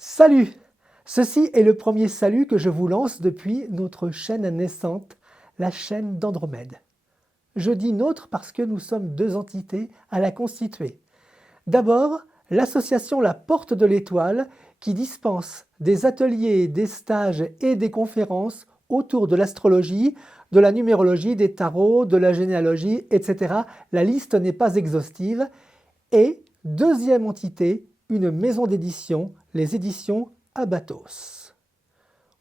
Salut! Ceci est le premier salut que je vous lance depuis notre chaîne naissante, la chaîne d'Andromède. Je dis nôtre parce que nous sommes deux entités à la constituer. D'abord, l'association La Porte de l'Étoile qui dispense des ateliers, des stages et des conférences autour de l'astrologie, de la numérologie, des tarots, de la généalogie, etc. La liste n'est pas exhaustive. Et deuxième entité, une maison d'édition, les éditions Abatos.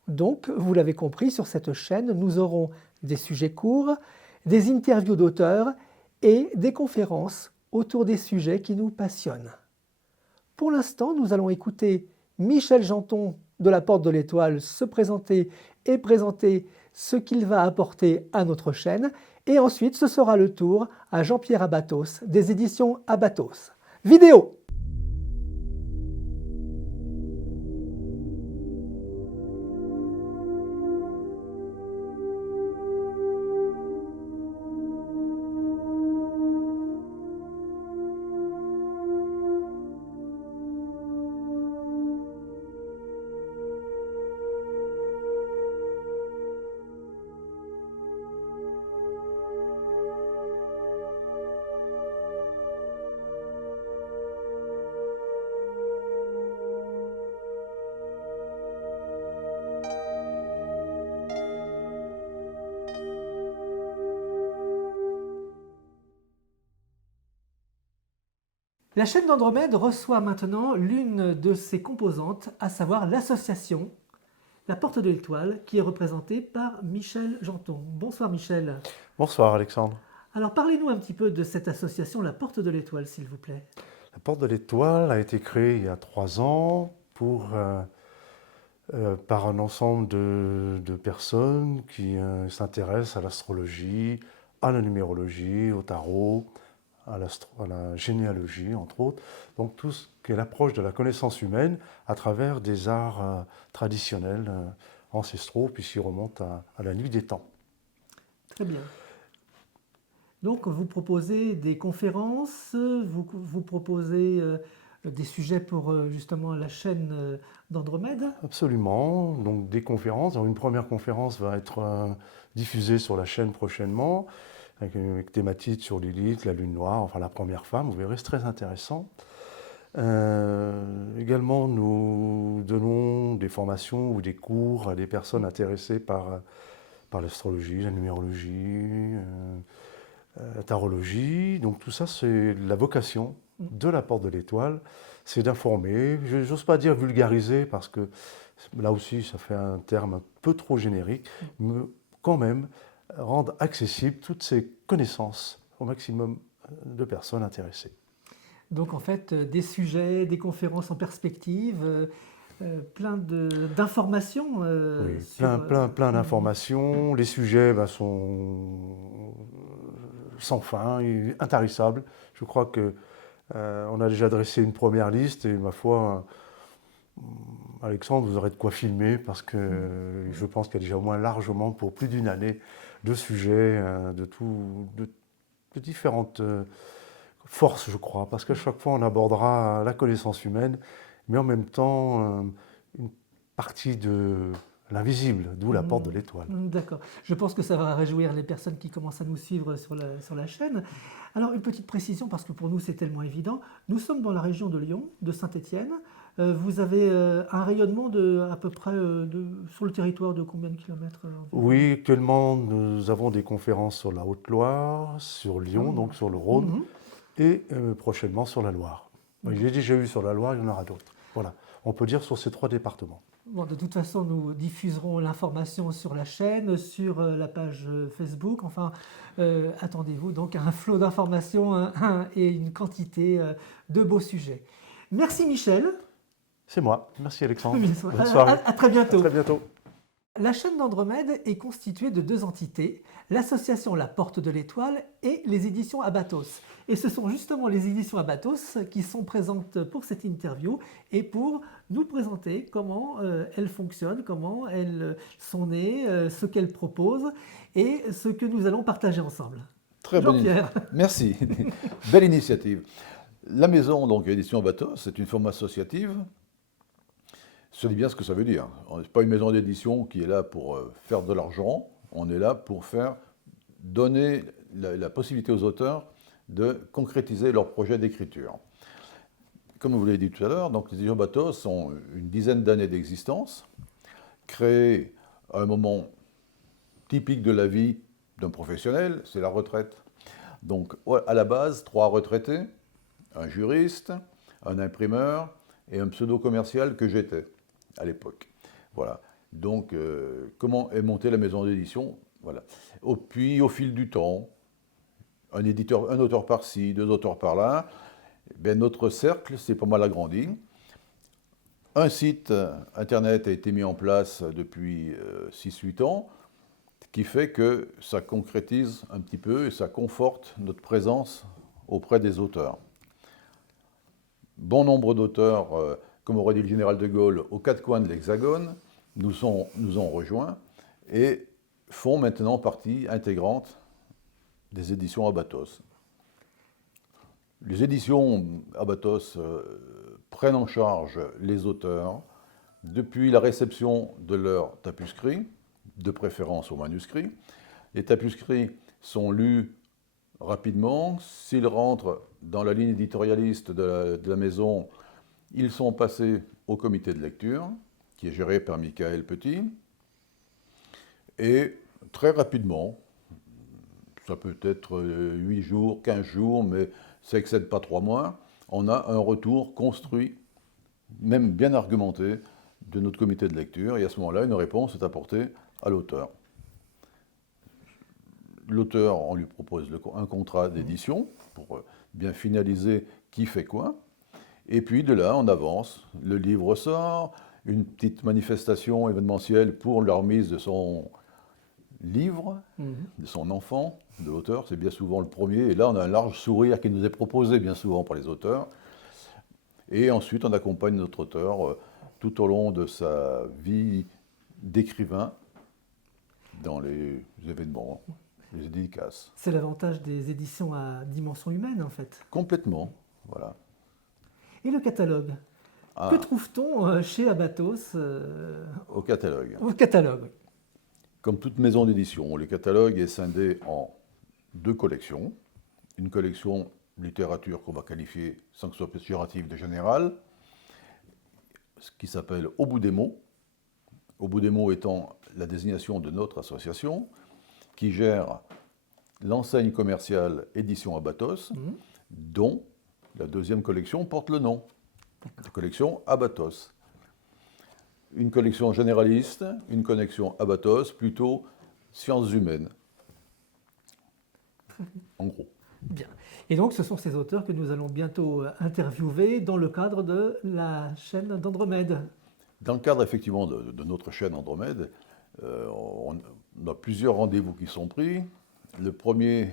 Donc, vous l'avez compris, sur cette chaîne, nous aurons des sujets courts, des interviews d'auteurs et des conférences autour des sujets qui nous passionnent. Pour l'instant, nous allons écouter Michel Janton de la Porte de l'Étoile se présenter et présenter ce qu'il va apporter à notre chaîne. Et ensuite, ce sera le tour à Jean-Pierre Abatos des éditions Abatos. Vidéo! La chaîne d'Andromède reçoit maintenant l'une de ses composantes, à savoir l'association La Porte de l'Étoile, qui est représentée par Michel Janton. Bonsoir Michel. Bonsoir Alexandre. Alors parlez-nous un petit peu de cette association La Porte de l'Étoile, s'il vous plaît. La Porte de l'Étoile a été créée il y a 3 ans par un ensemble de personnes qui s'intéressent à l'astrologie, à la numérologie, au tarot, à la généalogie, entre autres. Donc tout ce qui est l'approche de la connaissance humaine à travers des arts traditionnels, ancestraux, puisqu'ils remontent à la nuit des temps. Très bien. Donc vous proposez des conférences, vous proposez des sujets pour justement la chaîne d'Andromède. Absolument, donc des conférences. Alors, une première conférence va être diffusée sur la chaîne prochainement, avec thématique sur Lilith, la lune noire, enfin la première femme, vous verrez, c'est très intéressant. Également, nous donnons des formations ou des cours à des personnes intéressées par l'astrologie, la numérologie, la tarologie. Donc tout ça, c'est la vocation de la Porte de l'Étoile, c'est d'informer. Je n'ose pas dire vulgariser parce que là aussi, ça fait un terme un peu trop générique, mais quand même rendre accessibles toutes ces connaissances au maximum de personnes intéressées. Donc en fait, des sujets, des conférences en perspective, plein d'informations. Oui, plein d'informations. Les sujets sont sans fin, intarissables. Je crois que on a déjà dressé une première liste et ma foi, Alexandre, vous aurez de quoi filmer parce que je pense qu'il y a déjà au moins largement pour plus d'une année de sujets de différentes forces, je crois, parce qu'à chaque fois on abordera la connaissance humaine, mais en même temps une partie de l'invisible, d'où la Porte de l'Étoile. D'accord. Je pense que ça va réjouir les personnes qui commencent à nous suivre sur la chaîne. Alors, une petite précision, parce que pour nous, c'est tellement évident. Nous sommes dans la région de Lyon, de Saint-Étienne. Vous avez un rayonnement à peu près sur le territoire de combien de kilomètres environ? Oui, actuellement, nous avons des conférences sur la Haute-Loire, sur Lyon, donc sur le Rhône, et prochainement sur la Loire. J'ai déjà eu sur la Loire, il y en aura d'autres. Voilà, on peut dire sur ces 3 départements. Bon, de toute façon, nous diffuserons l'information sur la chaîne, sur la page Facebook. Enfin, attendez-vous donc à un flot d'informations et une quantité de beaux sujets. Merci Michel. C'est moi. Merci Alexandre. Bonne soirée. À très bientôt. À très bientôt. La chaîne d'Andromède est constituée de 2 entités, l'association La Porte de l'Étoile et les éditions Abatos. Et ce sont justement les éditions Abatos qui sont présentes pour cette interview et pour nous présenter comment elles fonctionnent, comment elles sont nées, ce qu'elles proposent et ce que nous allons partager ensemble. Très bonne Jean-Pierre. Merci. Belle initiative. La maison, donc édition Abatos, c'est une forme associative Ça dit bien ce que ça veut dire. On n'est pas une maison d'édition qui est là pour faire de l'argent, on est là pour donner la possibilité aux auteurs de concrétiser leur projet d'écriture. Comme vous l'avez dit tout à l'heure, donc les éditions Batos ont une dizaine d'années d'existence, créées à un moment typique de la vie d'un professionnel, c'est la retraite. Donc à la base, 3 retraités, un juriste, un imprimeur et un pseudo-commercial que j'étais à l'époque. Voilà. Donc comment est montée la maison d'édition? Voilà. Puis au fil du temps, un auteur par-ci, 2 auteurs par-là, notre cercle s'est pas mal agrandi. Un site internet a été mis en place depuis 6-8 ans, qui fait que ça concrétise un petit peu et ça conforte notre présence auprès des auteurs. Bon nombre d'auteurs, comme aurait dit le général de Gaulle, aux 4 coins de l'Hexagone, nous ont rejoints et font maintenant partie intégrante des éditions Abatos. Les éditions Abatos prennent en charge les auteurs depuis la réception de leurs tapuscrits, de préférence au manuscrit. Les tapuscrits sont lus rapidement. S'ils rentrent dans la ligne éditorialiste de la maison, ils sont passés au comité de lecture, qui est géré par Michael Petit. Et très rapidement, ça peut être 8 jours, 15 jours, mais ça n'excède pas 3 mois, on a un retour construit, même bien argumenté, de notre comité de lecture. Et à ce moment-là, une réponse est apportée à l'auteur. L'auteur, on lui propose un contrat d'édition pour bien finaliser qui fait quoi. Et puis de là, on avance. Le livre sort, une petite manifestation événementielle pour la remise de son livre, de son enfant, de l'auteur. C'est bien souvent le premier. Et là, on a un large sourire qui nous est proposé bien souvent par les auteurs. Et ensuite, on accompagne notre auteur tout au long de sa vie d'écrivain dans les événements, les dédicaces. C'est l'avantage des éditions à dimension humaine, en fait. Complètement, voilà. Et le catalogue? Que trouve-t-on chez Abatos Au catalogue. Au catalogue. Comme toute maison d'édition, le catalogue est scindé en 2 collections. Une collection littérature qu'on va qualifier, sans que ce soit péjoratif, de général, ce qui s'appelle Au bout des mots. Au bout des mots étant la désignation de notre association, qui gère l'enseigne commerciale Édition Abatos, dont la 2e collection porte le nom, la collection Abatos. Une collection généraliste, une collection Abatos, plutôt sciences humaines. En gros. Bien. Et donc, ce sont ces auteurs que nous allons bientôt interviewer dans le cadre de la chaîne d'Andromède. Dans le cadre, effectivement, de notre chaîne Andromède, on a plusieurs rendez-vous qui sont pris. Le premier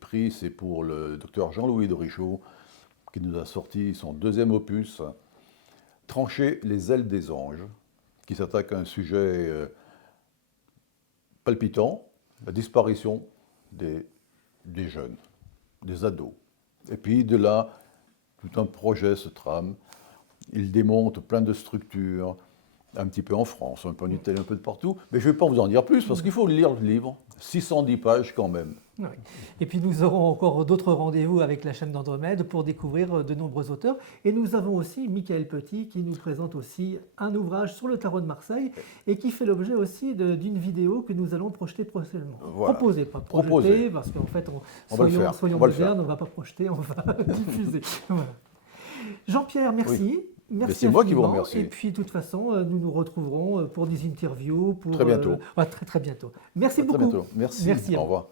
prix, c'est pour le docteur Jean-Louis Dorichot, qui nous a sorti son 2e opus, Trancher les ailes des anges, qui s'attaque à un sujet palpitant, la disparition des jeunes, des ados. Et puis de là, tout un projet se trame. Il démonte plein de structures, un petit peu en France, un peu en Italie, un peu de partout. Mais je ne vais pas vous en dire plus, parce qu'il faut lire le livre. 610 pages quand même. Oui. Et puis nous aurons encore d'autres rendez-vous avec la chaîne d'Andromède pour découvrir de nombreux auteurs. Et nous avons aussi Michael Petit qui nous présente aussi un ouvrage sur le tarot de Marseille et qui fait l'objet aussi d'une vidéo que nous allons projeter prochainement. Voilà. Proposer, pas projeter, parce qu'en fait, soyons modernes, on ne va pas projeter, on va diffuser. Voilà. Jean-Pierre, merci. Oui. Merci c'est moi qui vous infiniment. remercie. Et puis, de toute façon, nous nous retrouverons pour des interviews. Très bientôt. Très bientôt. Merci Très beaucoup. bientôt. Merci. Merci. Au revoir.